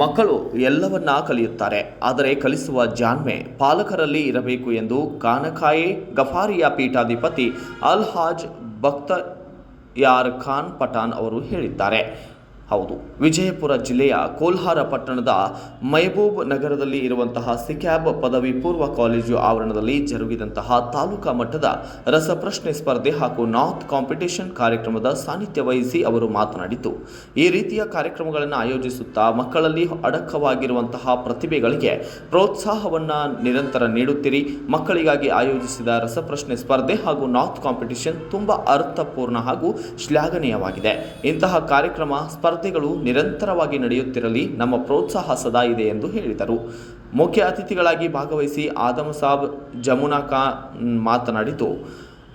ಮಕ್ಕಳು ಎಲ್ಲವನ್ನ ಕಲಿಯುತ್ತಾರೆ, ಆದರೆ ಕಲಿಸುವ ಜಾಣ್ಮೆ ಪಾಲಕರಲ್ಲಿ ಇರಬೇಕು ಎಂದು ಕಾನಕಾಯೆ ಗಫಾರಿಯಾ ಪೀಠಾಧಿಪತಿ ಅಲ್ಹಾಜ್ ಬಖ್ತಿಯಾರ್ ಖಾನ್ ಪಠಾಣ್ ಅವರು ಹೇಳಿದ್ದಾರೆ. ಹೌದು, ವಿಜಯಪುರ ಜಿಲ್ಲೆಯ ಕೋಲ್ಹಾರ ಪಟ್ಟಣದ ಮೈಬೂಬ್ ನಗರದಲ್ಲಿ ಇರುವಂತಹ ಸಿಕ್ಯಾಬ್ ಪದವಿ ಪೂರ್ವ ಕಾಲೇಜು ಆವರಣದಲ್ಲಿ ಜರುಗಿದಂತಹ ತಾಲೂಕಾ ಮಟ್ಟದ ರಸಪ್ರಶ್ನೆ ಸ್ಪರ್ಧೆ ಹಾಗೂ ನಾರ್ತ್ ಕಾಂಪಿಟಿಷನ್ ಕಾರ್ಯಕ್ರಮದ ಸಾನ್ನಿಧ್ಯ ವಹಿಸಿ ಅವರು ಮಾತನಾಡಿತು. ಈ ರೀತಿಯ ಕಾರ್ಯಕ್ರಮಗಳನ್ನು ಆಯೋಜಿಸುತ್ತಾ ಮಕ್ಕಳಲ್ಲಿ ಅಡಕವಾಗಿರುವಂತಹ ಪ್ರತಿಭೆಗಳಿಗೆ ಪ್ರೋತ್ಸಾಹವನ್ನು ನಿರಂತರ ನೀಡುತ್ತಿರಿ. ಮಕ್ಕಳಿಗಾಗಿ ಆಯೋಜಿಸಿದ ರಸಪ್ರಶ್ನೆ ಸ್ಪರ್ಧೆ ಹಾಗೂ ನಾರ್ತ್ ಕಾಂಪಿಟಿಷನ್ ತುಂಬಾ ಅರ್ಥಪೂರ್ಣ ಹಾಗೂ ಶ್ಲಾಘನೀಯವಾಗಿದೆ. ಇಂತಹ ಕಾರ್ಯಕ್ರಮ ಸ್ಪರ್ಧೆಗಳು ನಿರಂತರವಾಗಿ ನಡೆಯುತ್ತಿರಲಿ, ನಮ್ಮ ಪ್ರೋತ್ಸಾಹ ಸದಾ ಇದೆ ಎಂದು ಹೇಳಿದರು. ಮುಖ್ಯ ಅತಿಥಿಗಳಾಗಿ ಭಾಗವಹಿಸಿ ಆದಮ್ ಸಾಬ್ ಜಮುನಾ ಖಾನ್ ಮಾತನಾಡಿತು.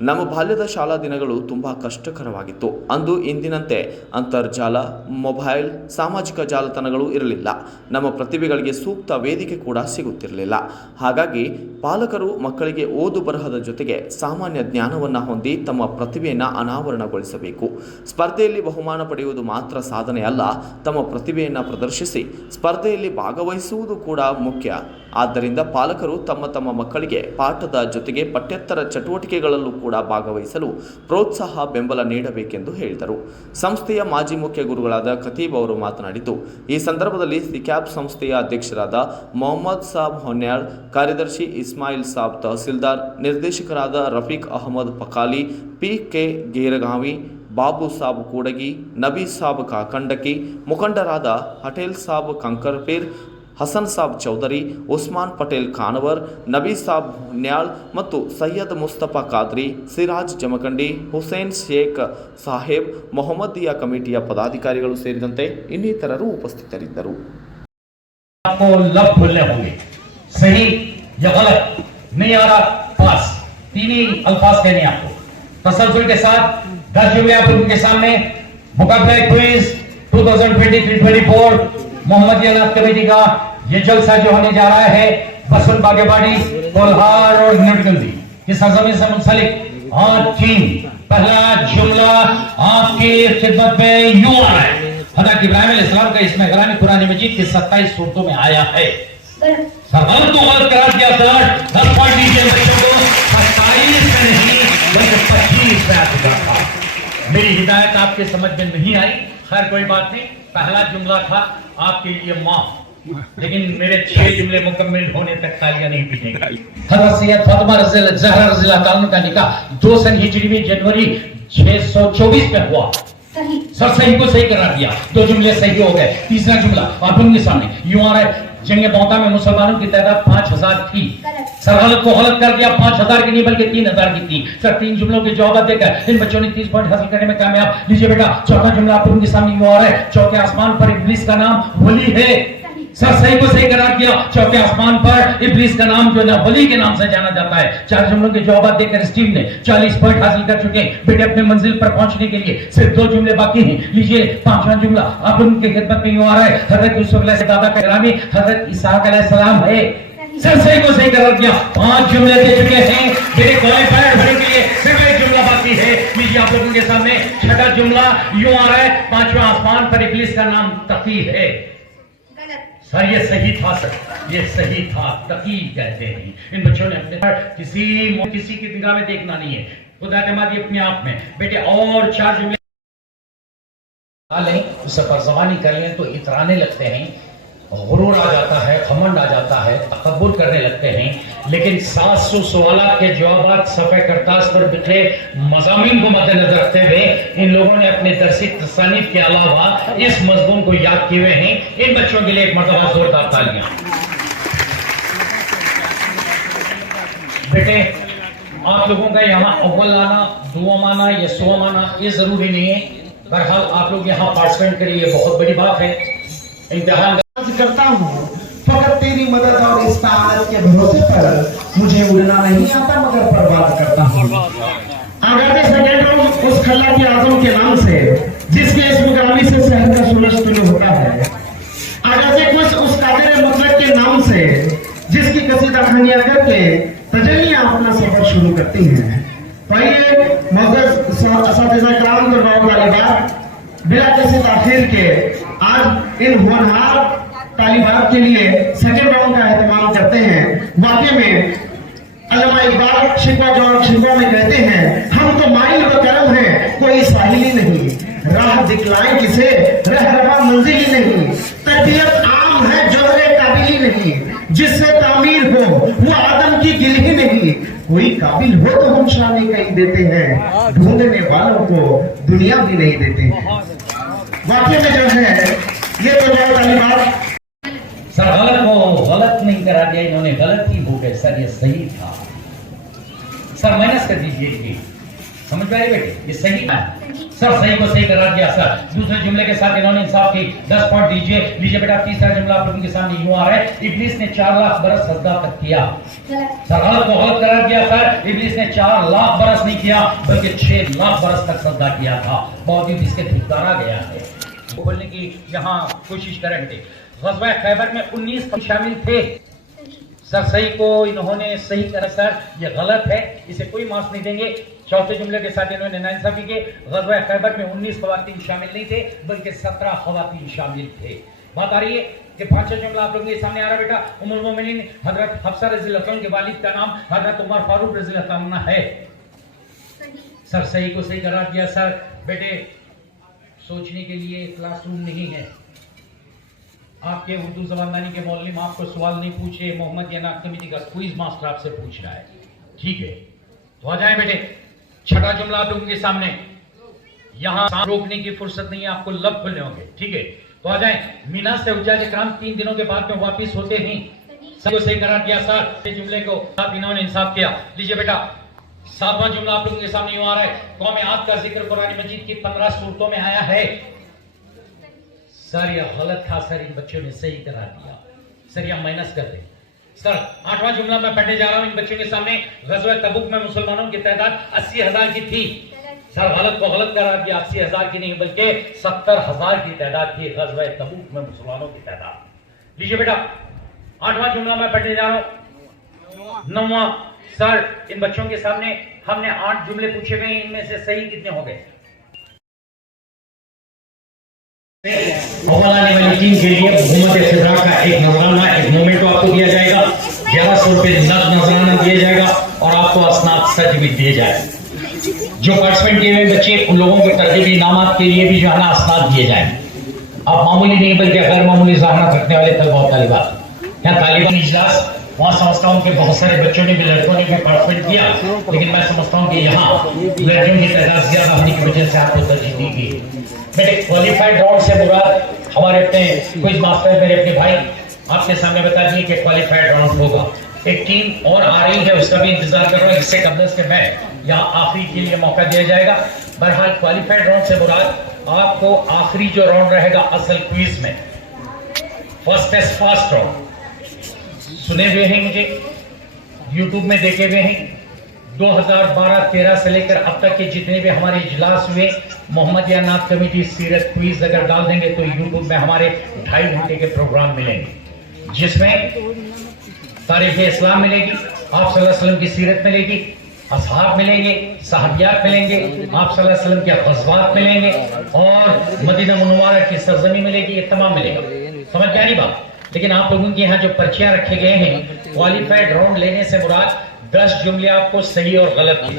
ನಮ್ಮ ಬಾಲ್ಯದ ಶಾಲಾ ದಿನಗಳು ತುಂಬ ಕಷ್ಟಕರವಾಗಿತ್ತು. ಅಂದು ಇಂದಿನಂತೆ ಅಂತರ್ಜಾಲ, ಮೊಬೈಲ್, ಸಾಮಾಜಿಕ ಜಾಲತಾಣಗಳು ಇರಲಿಲ್ಲ. ನಮ್ಮ ಪ್ರತಿಭೆಗಳಿಗೆ ಸೂಕ್ತ ವೇದಿಕೆ ಕೂಡ ಸಿಗುತ್ತಿರಲಿಲ್ಲ. ಹಾಗಾಗಿ ಪಾಲಕರು ಮಕ್ಕಳಿಗೆ ಓದು ಬರಹದ ಜೊತೆಗೆ ಸಾಮಾನ್ಯ ಜ್ಞಾನವನ್ನು ಹೊಂದಿ ತಮ್ಮ ಪ್ರತಿಭೆಯನ್ನು ಅನಾವರಣಗೊಳಿಸಬೇಕು. ಸ್ಪರ್ಧೆಯಲ್ಲಿ ಬಹುಮಾನ ಪಡೆಯುವುದು ಮಾತ್ರ ಸಾಧನೆ ಅಲ್ಲ, ತಮ್ಮ ಪ್ರತಿಭೆಯನ್ನು ಪ್ರದರ್ಶಿಸಿ ಸ್ಪರ್ಧೆಯಲ್ಲಿ ಭಾಗವಹಿಸುವುದು ಕೂಡ ಮುಖ್ಯ. ಆದ್ದರಿಂದ ಪಾಲಕರು ತಮ್ಮ ಮಕ್ಕಳಿಗೆ ಪಾಠದ ಜೊತೆಗೆ ಪಠ್ಯೇತರ ಚಟುವಟಿಕೆಗಳಲ್ಲೂ ಕೂಡ ಭಾಗವಹಿಸಲು ಪ್ರೋತ್ಸಾಹ ಬೆಂಬಲ ನೀಡಬೇಕೆಂದು ಹೇಳಿದರು. ಸಂಸ್ಥೆಯ ಮಾಜಿ ಮುಖ್ಯ ಗುರುಗಳಾದ ಖತೀಬ್ ಅವರು ಮಾತನಾಡಿತು. ಈ ಸಂದರ್ಭದಲ್ಲಿ ಸಿಕ್ಯಾಬ್ ಸಂಸ್ಥೆಯ ಅಧ್ಯಕ್ಷರಾದ ಮೊಹಮ್ಮದ್ ಸಾಬ್ ಹೊನ್ಯಾಳ್, ಕಾರ್ಯದರ್ಶಿ ಇಸ್ಮಾಯಿಲ್ ಸಾಬ್ ತಹಸೀಲ್ದಾರ್, ನಿರ್ದೇಶಕರಾದ ರಫೀಕ್ ಅಹಮದ್ ಪಕಾಲಿ, ಪಿ.ಕೆ. ಗೇರಗಾವಿ, ಬಾಬು ಸಾಬ್ ಕೂಡಗಿ, ನಬಿ ಸಾಬ್ ಕಾಕಂಡಕಿ, ಮುಖಂಡರಾದ ಹಟೇಲ್ ಸಾಬ್ ಕಂಕರ್ಪೇರ್, ಹಸನ್ ಸಾಬ್ ಚೌಧರಿ, ಉಸ್ಮಾನ್ ಪಟೇಲ್ ಖಾನವರ್, ನಬಿ ಸಾಬ್ ನ್ಯಾಳ್ ಮತ್ತು ಸೈಯದ್ ಮುಸ್ತಫಾ ಖಾದ್ರಿ, ಸಿರಾಜ್ ಜಮಖಂಡಿ, ಹುಸೇನ್ ಶೇಖ್ ಸಾಹೇಬ್, ಮೊಹಮ್ಮದಿಯಾ ಕಮಿಟಿಯ ಪದಾಧಿಕಾರಿಗಳು ಸೇರಿದಂತೆ ಇನ್ನಿತರರು ಉಪಸ್ಥಿತರಿದ್ದರು. मोहम्मदिया नाथ कमेटी का ये जलसा जो होने जा रहा है बसुल बागेवाड़ी, कोल्हार और नटगंदी की सरजमीन से मुंसलिक और टीम पहला जुमला आपकी खिदमत में यूं आ रहा है। हज़रत इब्राहिम अलैहिस्सलाम का इसमें कलाम कुरान मजीद के 27 सूरतों में आया है। सरवर तो गलत करार दिया सर, 10 पॉइंट दीजिए बच्चों को, 27 में नहीं बल्कि 25 में आ चुका था। मेरी हिदायत आपके समझ में नहीं आई, खैर कोई बात नहीं। पहला जुमला था आपके लिए माफ, लेकिन मेरे 6 जुमले मुकम्मल होने तक तालियां नहीं पीटेंगी। हज़रत सैयद फातिमा ज़हरा रज़ियल्लाहु ताला का निकाह 2 सन हिजरी में जनवरी 624 में हुआ। सर सही को सही करार दिया, 2 जुमले सही हो गए। तीसरा जुमला आप उनके सामने यूं आ रहा है, जंग मौता में मुसलमानों की तादाद 5000 थी। सर गलत को गलत कर दिया, 5000 की नहीं बल्कि 3000 की थी। सर 3 जुमलों के जवाब देकर इन बच्चों ने 30 पॉइंट हासिल करने में कामयाब। लीजिए बेटा, चौथा जुमला आप उनके सामने यूं आ रहा है, चौथे आसमान पर इब्लीस का नाम वली है। सर सही को सही करार दिया, चौथे आसमान पर इब्लीस का नाम जो है वली के नाम से जाना जाता है। 4 जुमलों के जवाब देकर इस टीम ने 40 पॉइंट हासिल कर चुके हैं। बेटे अपने मंजिल पर पहुंचने के लिए सिर्फ 2 जुमले बाकी हैं। लीजिए 5वां जुमला आप उनके खिदमत में यूं आ रहा है, हजरत यूसुफ अलैहि दादा का गिरामी हजरत इसहाक अलैहिस्सलाम है। सर सही को सही करार दिया, 5 जुमले दे चुके हैं। मेरे कोई पैर भरने के लिए सिर्फ 1 जुमला बाकी है। लीजिए आप लोगों के सामने 6वां जुमला यूं आ रहा है, 5वां आसमान पर इब्लीस का नाम तकी है। सर ये सही था, सर ये सही था, तकी कहते हैं। इन बच्चों ने अपने किसी की निगाह में देखना नहीं है, खुदा के मादी अपने आप में। बेटे और 4 जुमले लें, उसे पर ज़बानी कर लें तो इतराने लगते हैं, गुरूर आ जाता है, घमंड आ जाता है, तकब्बुर करने लगते हैं। लेकिन 700 सवालात के जवाब सफ़े करतास पर बिखरे मज़ामीन को मद्देनजर रखते हुए इन लोगों ने अपने दरसी तसानीफ के अलावा इस मज़मून को याद किए हुए हैं। इन बच्चों के लिए एक मरतबा जोरदार तालियां। बेटे आप लोगों का यहाँ अव्वल आना, दुआ माना या सुआ माना ये जरूरी नहीं है। बहरहाल आप लोग यहाँ पार्टिसिपेट करिए, बहुत बड़ी बात है। इम्तिहान करता हूँ फकत तेरी मदद और इस ताकत के भरोसे पर मुझे उड़ना नहीं आता मगर परवाज़ करता हूँ। आगाज़े सेकेंडरों उस खल्ला की आज़म के नाम से जिसके इस मुकामी से शहर का सूरज तुलू होता है। आगाज़े कुछ उस कादिर मुतलक के नाम से जिसकी कसीदा खानियां करके तजल्लियां अपना सफर शुरू करती हैं। पहले मौजूद असातिज़ा कराम को नौ वाले बात बिला किसी ताखीर के आज इन होनहार तालिबात के लिए सेकेंड राउंड का एहतमाम करते हैं। वाकई में अल्लामा इकबाल शिकवा में कहते हैं, हम तो माइल व करम हैं, कोई साहिली नहीं, राह दिखलाए किसे रहनुमा मंजिल ही नहीं, तरबियत आम है जोहरे काबिल ही नहीं, जिससे तामीर हो वो आदम की गिल ही नहीं, कोई काबिल हो तो हम शान कहीं देते हैं, ढूंढने वालों को दुनिया भी नहीं देते। वाकई में जो है ये तो बहुत तालिबात। सर गलत को गलत नहीं करा दिया इन्होंने, गलत ही हो गए सर, ये सही था सर, माइनस कर दीजिए ये, समझ में आई बेटे, ये सही है सर, सही को सही करा दिया सर। दूसरे जुमले के साथ इन्होंने इंसाफ की, 10 पॉइंट दीजिए। लीजिए बेटा, तीसरा जुमला आप लोगों के सामने यूं आ रहा है, इब्लीस ने 4 लाख बरस सजदा तक किया। सर गलत को गलत करा दिया सर, इब्लीस ने 4 लाख बरस नहीं किया बल्कि 6 लाख बरस तक सजदा किया था, बावजूद इसके धिक्कारा गया है। बोलने की यहाँ कोशिश करेंगे। ग़ज़वा खैबर में 19 शामिल थे सर, सही को इन्होंने सही करा सर, ये गलत है, इसे कोई मार्क्स नहीं देंगे। चौथे जुमले के साथ इन्होंने नाइंसाफी की, ग़ज़वा खैबर में 19 ख़वातीन शामिल नहीं थे बल्कि 17 ख़वातीन शामिल थे। बात आ रही है कि पांचवा जुमला आप लोगों के सामने आ रहा है बेटा, उम्मुल मोमिनीन हजरत हफ्सा रज़ियल्लाहु अन्हा के वालिद का नाम हजरत उमर फारूक रज़ियल्लाहु अन्हु है। सर सही को सही करा दिया सर। बेटे सोचने के लिए क्लासरूम नहीं है, आपके उर्दू ज़बानदानी के मौलवी आपको सवाल नहीं पूछे, मोहम्मद या नाक कमेटी का क्विज मास्टर आपसे पूछ रहा है, ठीक है? तो आ जाए बेटे, छठा जुमला आप लोगों के सामने, यहां रोकने की फुर्सत नहीं है, आपको लब खुलने होंगे, ठीक है? तो आ जाए, मीना से हुज्जाज इकराम 3 दिनों के बाद में वापिस होते ही सबको सही करार दिया सर, जुमले को आप इन्होंने इंसाफ किया। लीजिए बेटा, सातवां जुमला आप लोगों के सामने यूं आ रहा है, कौम आद का जिक्र कुरान मजीद की 15 सूरतों में आया है। सर यह गलत था सर, इन बच्चों ने सही करा दिया सर, यह माइनस कर दे सर। आठवां जुमला मैं पढ़ने जा रहा हूं इन बच्चों के सामने, ग़ज़वा तबुक में मुसलमानों की तादाद 80,000 की थी सर, गलत को गलत करा दिया, 80,000 की नहीं बल्कि 70,000 की तादाद थी ग़ज़वा तबुक में मुसलमानों की तादाद। लीजिए बेटा, आठवां जुमला मैं पढ़ने जा रहा हूं। नौवां सर, इन बच्चों के सामने हमने 8 जुमले पूछे गए, इनमें से सही कितने हो गए? आने वाली टीम के लिए हुकूमत फिजा का एक नजराना, एक मोमेंटो आपको दिया जाएगा, 1100 रुपए नजराना दिया जाएगा और आपको असनाद सच भी दिए जाए। जो पार्टिसिपेंट किए हुए बच्चे उन लोगों को तरजीबी इनामात के लिए भी जो है ना असनाद दिए जाए। आप मामूली नहीं बल्कि गैर मामूली ज़हानत रखने वाले तलबा और तालिबात, यहाँ तालिबान इजलास वहाँ समझता हूँ कि बहुत सारे बच्चों ने भी, लड़कों ने भी पार्टिसिपेट किया, लेकिन मैं समझता हूँ कि यहाँ लड़कियों की तादाद ज्यादा होने की वजह से आपको तरजीह दी गई। मेरे क्वालिफाइड राउंड से मुराद हमारे अपने क्विज मास्टर मेरे अपने भाई आपके सामने बता दिए कि क्वालिफाइड राउंड होगा। एक टीम और आ रही है, उसका भी इंतजार कर रहा हूँ, इससे कबल से मैं यहाँ आखिरी के लिए मौका दिया जाएगा। बहरहाल क्वालिफाइड राउंड से मुराद आपको आखिरी जो राउंड रहेगा असल क्विज में, फर्स्ट राउंड सुने हुए हैं, मुझे यूट्यूब में देखे हुए हैं। 2012-13 से लेकर अब तक के जितने भी हमारे इजलास हुए, मोहम्मद या नाथ कमेटी सीरत क्विज अगर डाल देंगे तो यूट्यूब में हमारे 2.5 घंटे के प्रोग्राम मिलेंगे, जिसमें तारीख इस्लाम मिलेगी, आप सल्लल्लाहु अलैहि वसल्लम की सीरत मिलेगी, असहाब मिलेंगे, सहाबियात मिलेंगे, आप सल्लल्लाहु अलैहि वसल्लम के ग़ज़वात मिलेंगे और मदीना मुनव्वरा की सरज़मी मिलेगी, ये तमाम मिलेगा। समझ में आ रही बात? लेकिन आप लोगों के यहाँ जो पर्चियां रखे गए हैं, क्वालिफाइड राउंड लेने से मुराद 10 जुमले आपको सही और गलत की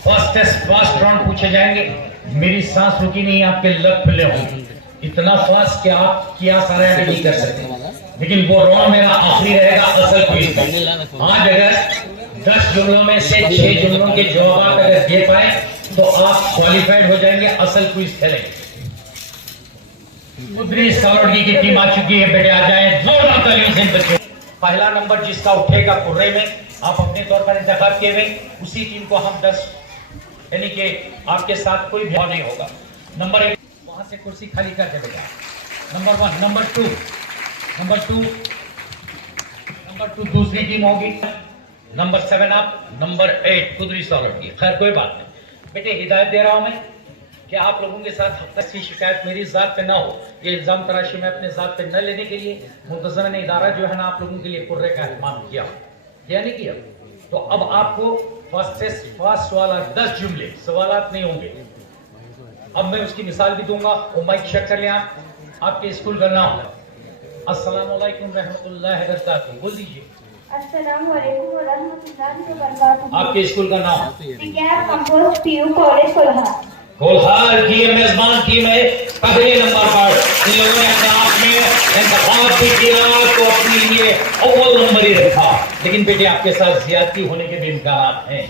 फर्स्ट राउंड पूछे जाएंगे। मेरी सांस रुकी नहीं, आपके लब खुले होंगे, इतना फास्ट कि आप क्या सारा नहीं कर सकते, लेकिन वो राउंड मेरा आखिरी रहेगा असल क्विज का। आज अगर 10 जुमलों में से 6 जुमलों के जवाब अगर दे पाए तो आप क्वालिफाइड हो जाएंगे, असल क्विज खेलेंगे। उधरी सालोडगी की टीम आ चुकी है, बेटे आ जाए, जोरदार तालियों से बच्चों। पहला नंबर जिसका उठेगा कुर्रे में, आप अपने तौर पर इंतखाब किए हुए, उसी टीम को हम 10 यानी कि आपके साथ कोई भाव नहीं होगा। नंबर 1 वहां से कुर्सी खाली कर दे बेटा। नंबर 1, नंबर 2 दूसरी टीम होगी। नंबर 7 आप, नंबर 8 कुदरी सालोडगी। खैर कोई बात नहीं बेटे, हिदायत दे रहा हूं मैं कि आप लोगों के साथ ऐसी शिकायत मेरी जात पे ना हो, ये इल्जाम तराशी में अपने जात पे न लेने के लिए मुंतज़म ने इदारा जो है ना आप लोगों के लिए कुर्रे का एहतमाम किया नहीं किया। तो अब आपको फर्स्ट सवाल 10 जुमले सवालात नहीं होंगे। अब मैं उसकी मिसाल भी दूंगा, वो माइक चेक कर लें, आपके स्कूल का नाम अस्सलाम वालेकुम रहमतुल्लाहि व बरकातहू। बोल दीजिए। अस्सलाम वालेकुम व रहमतुल्लाहि व बरकातहू। आपके स्कूल का नाम? Vigyan composite PU college Kolhar. Kolhar की ये मेजबान टीम है। पहले नंबर पर इन लोगों ने अपने आप में इंतखाब भी किया तो अपने लिए अव्वल नंबर ही रखा, लेकिन बेटे आपके साथ ज्यादती होने के भी इम्कान हैं।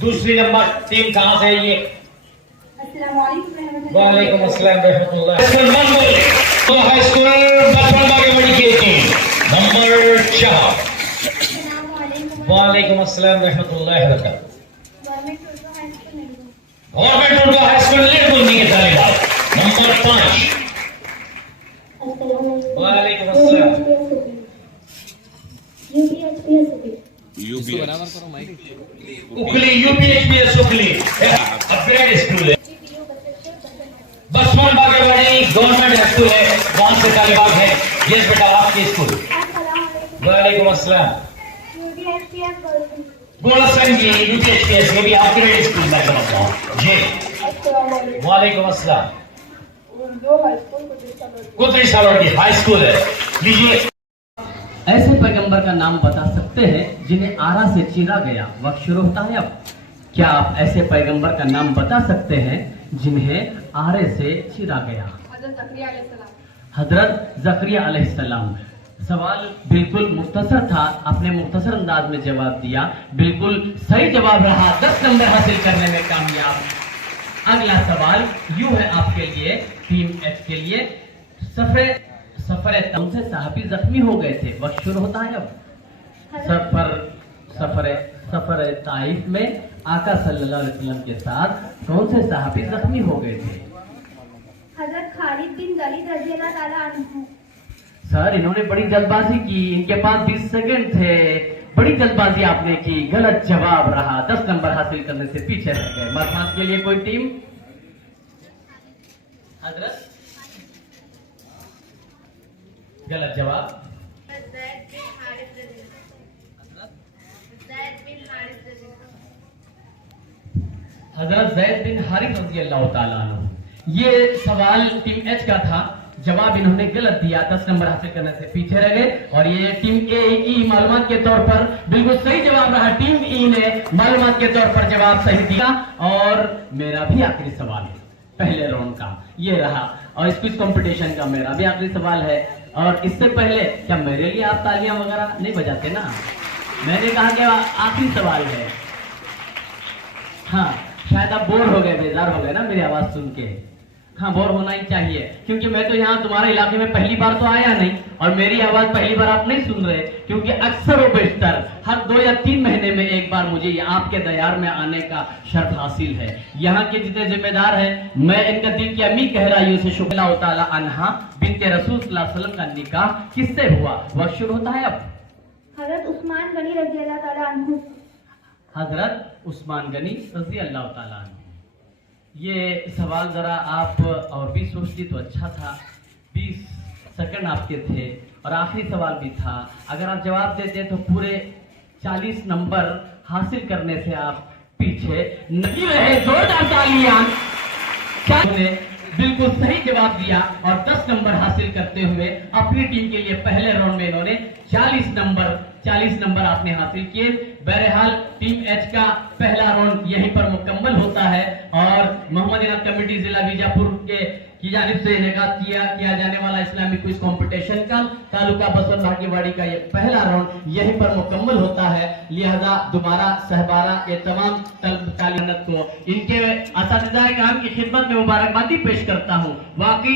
दूसरी नंबर टीम कहाँ से है ये? अस्सलाम वालेकुम रहमतुल्लाहि। वालेकुम अस्सलाम रहमतुल्लाह। तो हाई स्कूल बचपन बागेवाड़ी की टीम नंबर 4। अस्सलाम वालेकुम। वालेकुम अस्सलाम रहमतुल्लाहि व बरकातहू। Government Urdu high school government Urdu high school Nagri. Letgundi के तालिबान नंबर 5। वालेकुम अस्सलाम। उखली यूपीएचपीएस उखली अपग्रेड स्कूल है। बसमान बागेवाड़ी गवर्नमेंट स्कूल है, वहां से तालिबान है। यस बेटा आपके स्कूल। अस्सलाम वालेकुम। वालेकुम अस्सलाम। यूपीएसपीएस गर्ल्स। गोलसन जी यूपीएचपीएस में भी अपग्रेड स्कूल में समझता हूँ जी। अस्सलाम वालेकुम। वालेकुम अस्सलाम। उर्दू हाई स्कूल कुतरी सालों की हाई स्कूल है। लीजिए। ऐसे पैगंबर का नाम बता सकते हैं जिन्हें आरा से चीरा गया? वक्त शुरू होता है अब। क्या आप ऐसे पैगंबर का नाम बता सकते हैं जिन्हें आरे से चीरा गया? हजरत ज़करिया अलैहिस्सलाम। सवाल बिल्कुल मुख्तसर था, आपने मुख्तसर अंदाज में जवाब दिया, बिल्कुल सही जवाब रहा, 10 नंबर हासिल करने में कामयाब। अगला सवाल यूं है आपके लिए, टीम एच के लिए। सफर तम से साहबी जख्मी हो गए थे। वक्त शुरू होता है अब। सफर ताइफ में आका सल्लल्लाहु अलैहि वसल्लम के साथ कौन से साहबी जख्मी हो गए थे? हजरत खालिद बिन वलीद रज़ियल्लाहु ताला अन्हु। सर इन्होंने बड़ी जल्दबाजी की, इनके पास 20 सेकंड थे, बड़ी जल्दबाजी आपने की, गलत जवाब रहा, 10 नंबर हासिल करने से पीछे रह गए। मरफात के लिए कोई टीम? हजरत गलत जवाब। हजरत ज़ैद बिन हारिस रज़ियल्लाहु ताला अन्हु। ये सवाल टीम एच का था, जवाब इन्होंने गलत दिया, 10 नंबर हासिल करने से पीछे रह गए। और ये टीम ए ई मालूमात के तौर पर बिल्कुल सही जवाब रहा। टीम ई ने मालूमात के तौर पर जवाब सही दिया। और मेरा भी आखिरी सवाल है पहले राउंड का, ये रहा, और इस क्विज कंपटीशन का मेरा भी आखिरी सवाल है। और इससे पहले क्या मेरे लिए आप तालियां वगैरह नहीं बजाते ना? मैंने कहा कि आखिरी सवाल है। हाँ, शायद आप बोर हो गए, बेजार हो गए ना मेरी आवाज सुन के। हाँ, बोर होना ही चाहिए, क्योंकि मैं तो यहाँ तुम्हारे इलाके में पहली बार तो आया नहीं, और मेरी आवाज पहली बार आप नहीं सुन रहे, क्योंकि अक्सर व बेशतर हर 2 या 3 महीने में एक बार मुझे आपके दयार में आने का शर्फ हासिल है। यहाँ के जितने जिम्मेदार हैं, मैं इनका दिल की अम्मी गहराइयों से शुक्ला ताला अन्हा बिन्ते रसूल सल्लल्लाहु अलैहि वसल्लम का निकाह किससे हुआ? वक्त शुरू होता है अब। हजरत उस्मान गनी रज़ियल्लाहु ताला अन्हु। हजरत उस्मान गनी रज़ी अल्लाह ताला अन्हु। ये सवाल जरा आप और भी सोचती तो अच्छा था। 20 सेकंड आपके थे और आखिरी सवाल भी था। अगर आप जवाब देते तो पूरे 40 नंबर हासिल करने से आप पीछे नहीं रहे। जोरदार तालियां। ने बिल्कुल सही जवाब दिया और 10 नंबर हासिल करते हुए अपनी टीम के लिए पहले राउंड में इन्होंने 40 नंबर आपने हासिल किए। बहरहाल टीम एच का पहला राउंड यहीं पर मुकम्मल होता है और मोहम्मद इनाम कमेटी जिला बीजापुर की जानिब से इनेकाद किया जाने वाला इस्लामी क्विज कंपटीशन का तालुका बसवन भाग्यवाड़ी का ये पहला राउंड यहीं पर मुकम्मल होता है। लिहाजा दोबारा सहबारा ये तमाम तालिबान को इनके असातिज़ाए काम की खिदमत में मुबारकबादी पेश करता हूँ। वाकई